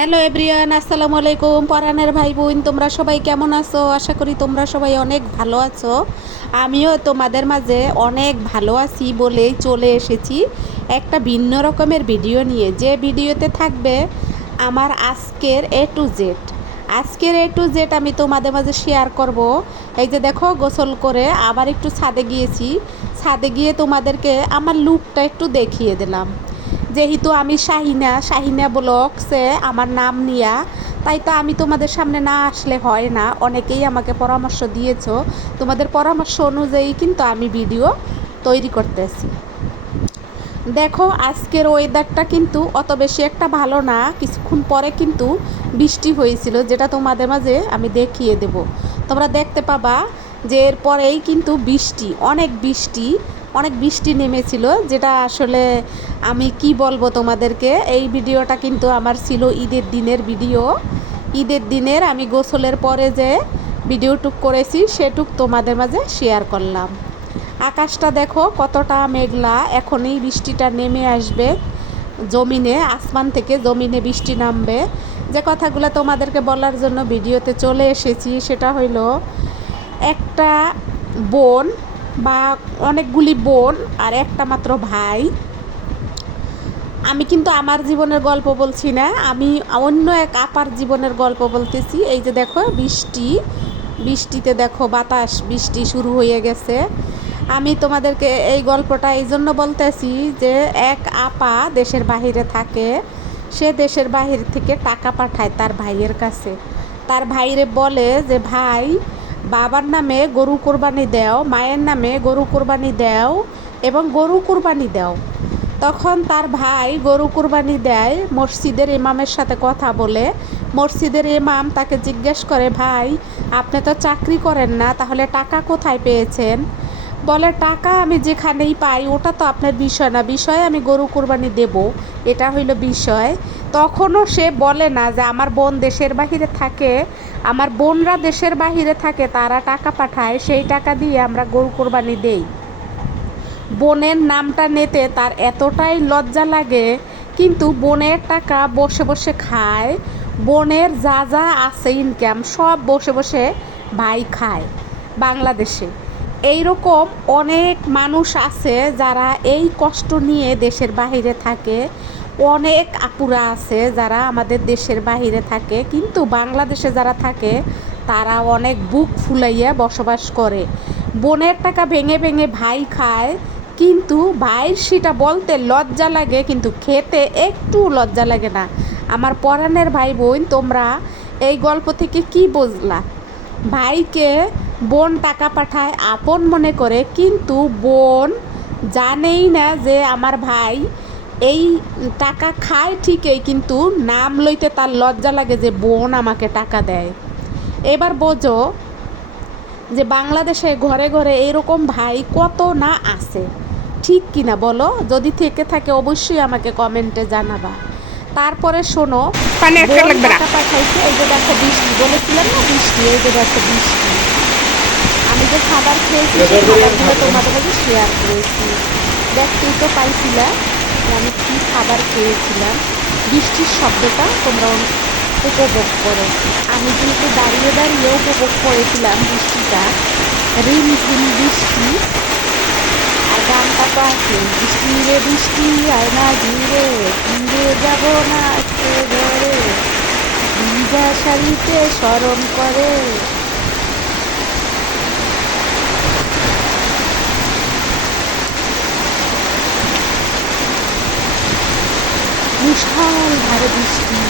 Hello everyone, আসসালামু আলাইকুম। পরাণের ভাই বোন, তোমরা সবাই কেমন আছো? আশা করি তোমরা সবাই অনেক ভালো আছো। আমিও তোমাদের মাঝে অনেক ভালো আছি বলেই চলে এসেছি একটা ভিন্ন রকমের ভিডিও নিয়ে, যে ভিডিওতে থাকবে আমার আজকের এ টু জেড আমি তোমাদের মাঝে শেয়ার করব। এই যে দেখো, গোসল করে আবার একটু ছাদে গিয়েছি। ছাদে গিয়ে তোমাদেরকে আমার লুকটা একটু দেখিয়ে দিলাম। যেহেতু আমি শাহিনা ব্লগসে আমার নাম নিয়া, তাই তো আমি তোমাদের সামনে না আসলে হয় না। অনেকেই আমাকে পরামর্শ দিয়েছো, তোমাদের পরামর্শ অনুযায়ী কিন্তু আমি ভিডিও তৈরি করতেছি। দেখো, আজকের ওয়েদারটা কিন্তু অত বেশি একটা ভালো না। কিছুক্ষণ পরে কিন্তু বৃষ্টি হয়েছিল, যেটা তোমাদের মাঝে আমি দেখিয়ে দেব। তোমরা দেখতে পাবা যে এরপরেই কিন্তু অনেক বৃষ্টি নেমেছিল, যেটা আসলে আমি কি বলবো তোমাদেরকে। এই ভিডিওটা কিন্তু আমার ছিল ঈদের দিনের ভিডিও। ঈদের দিনের আমি গোসলের পরে যে ভিডিওটুক করেছি সেটুক তোমাদের মাঝে শেয়ার করলাম। আকাশটা দেখো কতটা মেঘলা, এখনই বৃষ্টিটা নেমে আসবে জমিনে, আসমান থেকে জমিনে বৃষ্টি নামবে। যে কথাগুলো তোমাদেরকে বলার জন্য ভিডিওতে চলে এসেছি সেটা হইল, একটা বোন বা অনেকগুলি বোন আর একটা মাত্র ভাই। আমি কিন্তু আমার জীবনের গল্প বলছি না, আমি অন্য এক আপার জীবনের গল্প বলতেছি। এই যে দেখো বৃষ্টিতে দেখো বৃষ্টি শুরু হয়ে গেছে। আমি তোমাদেরকে এই গল্পটা এই জন্য বলতেছি যে এক আপা দেশের বাহিরে থাকে। সে দেশের বাহির থেকে টাকা পাঠায় তার ভাইয়ের কাছে। তার ভাইরে বলে যে, ভাই, বাবার নামে গরু কোরবানি দাও, মায়ের নামে গরু কোরবানি দাও এবং গরু কোরবানি দাও। তখন তার ভাই গরু কুরবানি দেয়, মসজিদের ইমামের সাথে কথা বলে। মসজিদের ইমাম তাকে জিজ্ঞেস করে, ভাই, আপনি তো চাকরি করেন না, তাহলে টাকা কোথায় পেয়েছেন? বলে, টাকা আমি যেখানেই পাই ওটা তো আপনার বিষয় না, বিষয় আমি গরু কুরবানি দেব, এটা হইল বিষয়। তখনও সে বলে না যে আমার বোন দেশের বাহিরে থাকে, আমার বোনরা দেশের বাহিরে থাকে, তারা টাকা পাঠায়, সেই টাকা দিয়ে আমরা গরু কুরবানি দেই। বোনের নামটা নিতে তার এতটাই লজ্জা লাগে, কিন্তু বোনের টাকা বসে বসে খায়। বোনের যা যা আছে ইনকাম সব বসে বসে ভাই খায় বাংলাদেশে। এই রকম অনেক মানুষ আছে যারা এই কষ্ট নিয়ে দেশের বাহিরে থাকে। অনেক আপুরা আছে যারা আমাদের দেশের বাহিরে থাকে, কিন্তু বাংলাদেশে যারা থাকে তারা অনেক বুক ফুলাইয়া বসবাস করে। বোনের টাকা ভেঙে ভেঙে ভাই খায়, কিন্তু ভাইয়ের সেটা বলতে লজ্জা লাগে, কিন্তু খেতে একটু লজ্জা লাগে না। আমার পরাণের ভাই বোন, তোমরা এই গল্প থেকে কি বুঝলা? ভাইকে বোন টাকা পাঠায় আপন মনে করে, কিন্তু বোন জানেই না যে আমার ভাই এই টাকা খায় ঠিকই, কিন্তু নাম লইতে তার লজ্জা লাগে যে বোন আমাকে টাকা দেয়। এবার বোঝো যে বাংলাদেশে ঘরে ঘরে এরকম ভাই কত না আছে। ঠিক কিনা বলো? যদি থেকে থাকে অবশ্যই আমাকে কমেন্টে জানাবা। তারপরে শোনো, বোন টাকা পাঠাইছে। এই যে দেখো বৃষ্টি, বলেছিলাম না বৃষ্টি, এই যে দেখো বৃষ্টি। আমি যে খাবার খেয়েছি সেই খাবারগুলো তোমাদের কাছে শেয়ার করেছি, দেখতেই তো পাইছিলাম আমি কি খাবার খেয়েছিলাম। বৃষ্টির শব্দটা তোমরা উপভোগ করো। আমি কিন্তু দাঁড়িয়ে দাঁড়িয়ে উপভোগ করেছিলাম বৃষ্টিটা, রিমঝিম বৃষ্টি। আর গানটা তো আছে, বৃষ্টি রে বৃষ্টি আয় না ঘিরে, ঘিরে যাব না আজকে ঘরে, ভিজা শাড়িতে স্মরণ করে। মুষলধারে বৃষ্টি,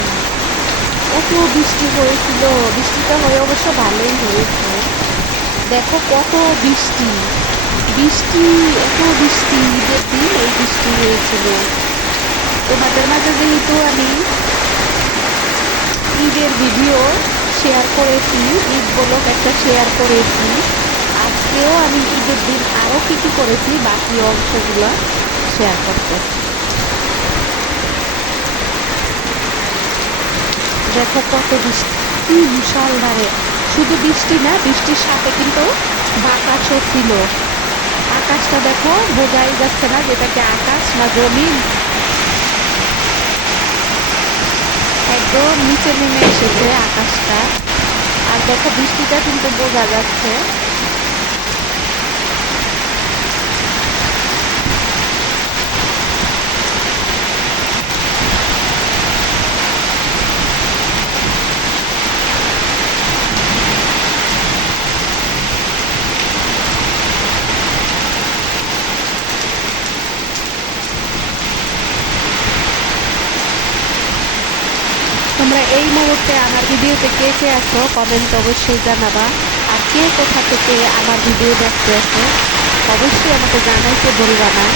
এত বৃষ্টি হয়েছিল। বৃষ্টিটা হয়ে অবশ্য ভালোই হয়েছে। দেখো কত বৃষ্টি, এত বৃষ্টি, ঈদের দিন এই বৃষ্টি হয়েছিল। তোমাদের মাঝে যেহেতু আমি ঈদের ভিডিও শেয়ার করেছি, ঈদ ব্লগ একটা শেয়ার করেছি, আজকেও আমি ঈদের দিন আরও কী কী করেছি বাকি অংশগুলো শেয়ার করতেছি। দেখো কত বৃষ্টি, মুষলধারে। শুধু বৃষ্টি না, বৃষ্টির সাথে কিন্তু বাতাসও ছিল। আকাশটা দেখো, বোঝাই যাচ্ছে না যেটাকে আকাশ না জমিন। একদম নিচে নেমে এসেছে আকাশটা। আর দেখো বৃষ্টিটা কিন্তু বোঝা যাচ্ছে। তোমরা এই মুহূর্তে আমার ভিডিওতে কে কে আছো কমেন্ট অবশ্যই জানাবা। আর কে কোথা থেকে আমার ভিডিও দেখতে আছো অবশ্যই আমাকে জানাইতে বলবা না।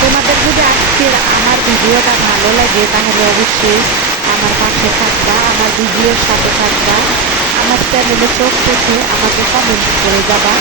তোমাদের যদি আজকের আমার ভিডিওটা ভালো লাগে তাহলে অবশ্যই আমার পাশে থাকবা, আমার ভিডিওর সাথে থাকবা, আমার চ্যানেলে চোখ রেখে আমাকে কমেন্ট করে যাবা।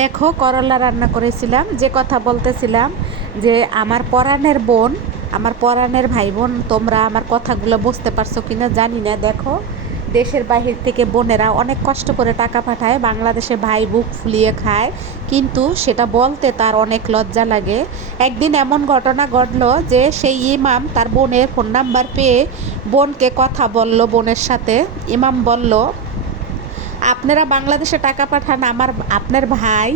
দেখো করলা রান্না করেছিলাম, যে কথা বলতেছিলাম যে আমার পরাণের বোন, আমার পরাণের ভাই বোন, তোমরা আমার কথাগুলো বুঝতে পারছো কিনা জানি না। দেখো দেশের বাহির থেকে বোনেরা অনেক কষ্ট করে টাকা পাঠায়, বাংলাদেশে ভাই বুক ফুলিয়ে খায়, কিন্তু সেটা বলতে তার অনেক লজ্জা লাগে। একদিন এমন ঘটনা ঘটলো যে সেই ইমাম তার বোনের ফোন নাম্বার পেয়ে বোনকে কথা বলল, বোনের সাথে ইমাম বলল আপনারা বাংলাদেশে টাকা পাঠান, আপনার ভাই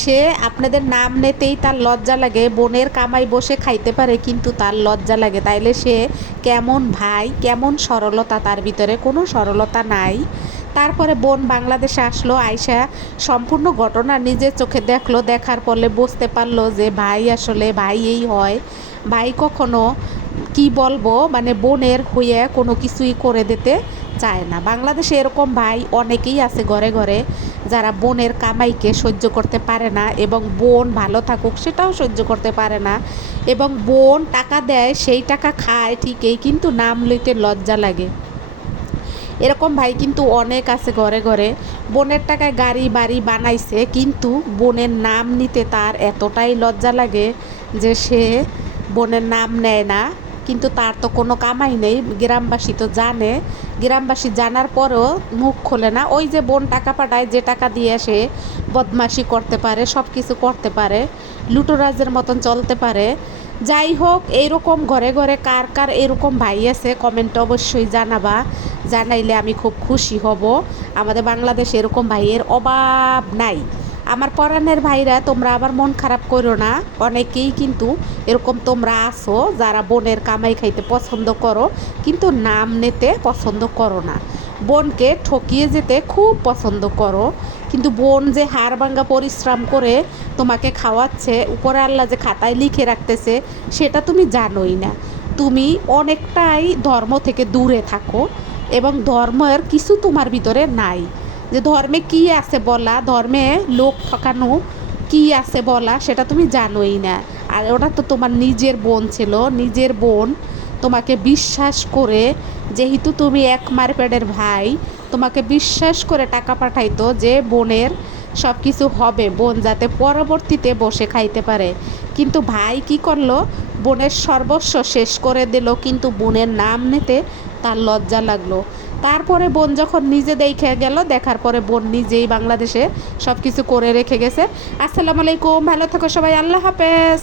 সে আপনাদের নাম নিতেই তার লজ্জা লাগে, বোনের কামাই বসে খাইতে পারে কিন্তু তার লজ্জা লাগে, তাইলে সে কেমন ভাই, কেমন সরলতা তার ভিতরে, কোনো সরলতা নাই। তারপরে বোন বাংলাদেশে আসলো, আয়সা সম্পূর্ণ ঘটনা নিজের চোখে দেখলো, দেখার পরে বুঝতে পারলো যে ভাই আসলে ভাই এই হয়, ভাই কখনো কি বলবো মানে বোনের হয়ে কোনো কিছুই করে দিতে চায় না। বাংলাদেশে এরকম ভাই অনেকেই আছে ঘরে ঘরে, যারা বোনের কামাইকে সহ্য করতে পারে না এবং বোন ভালো থাকুক সেটাও সহ্য করতে পারে না, এবং বোন টাকা দেয় সেই টাকা খায় ঠিকই কিন্তু নাম লইতে লজ্জা লাগে। এরকম ভাই কিন্তু অনেক আছে ঘরে ঘরে, বোনের টাকায় গাড়ি বাড়ি বানাইছে কিন্তু বোনের নাম নিতে তার এতটাই লজ্জা লাগে যে সে বোনের নাম নেয় না। কিন্তু তার তো কোনো কামাই নেই, গ্রামবাসী তো জানে, গ্রামবাসী জানার পরেও মুখ খোলে না। ওই যে বোন টাকা পাঠায়, যে টাকা দিয়ে সে বদমাশি করতে পারে, সব কিছু করতে পারে, লুটোরাজের মতন চলতে পারে। যাই হোক, এইরকম ঘরে ঘরে কার কার এরকম ভাই আছে কমেন্টে অবশ্যই জানাবা, জানাইলে আমি খুব খুশি হব। আমাদের বাংলাদেশে এরকম ভাইয়ের অভাব নাই। আমার পরাণের ভাইরা তোমরা আবার মন খারাপ করো না, অনেকেই কিন্তু এরকম তোমরা আসো যারা বোনের কামাই খাইতে পছন্দ করো কিন্তু নাম নিতে পছন্দ করো না, বোনকে ঠকিয়ে যেতে খুব পছন্দ করো, কিন্তু বোন যে হাড় ভাঙ্গা পরিশ্রম করে তোমাকে খাওয়াচ্ছে, উপরে আল্লাহ যে খাতায় লিখে রাখতেছে সেটা তুমি জানোই না। তুমি অনেকটাই ধর্ম থেকে দূরে থাকো এবং ধর্মের কিছু তোমার ভিতরে নাই, যে ধর্মে কি আছে বলা, ধর্মে লোক ঠকানো কি আছে বলা সেটা তুমি জানোই না। আর ওটা তো তোমার নিজের বোন ছিল, নিজের বোন তোমাকে বিশ্বাস করে, যেহেতু তুমি এক মারপেটের ভাই, তোমাকে বিশ্বাস করে টাকা পাঠাইতো যে বোনের সব কিছু হবে, বোন যাতে পরবর্তীতে বসে খাইতে পারে। কিন্তু ভাই কি করলো, বোনের সর্বস্ব শেষ করে দিল, কিন্তু বোনের নাম নিতে তার লজ্জা লাগলো। তারপরে বোন যখন নিজে দেখে গেল, দেখার পরে বোন নিজেই বাংলাদেশে সব কিছু করে রেখে গেছে। আসসালামু আলাইকুম, ভালো থাকো সবাই, আল্লাহ হাফেজ।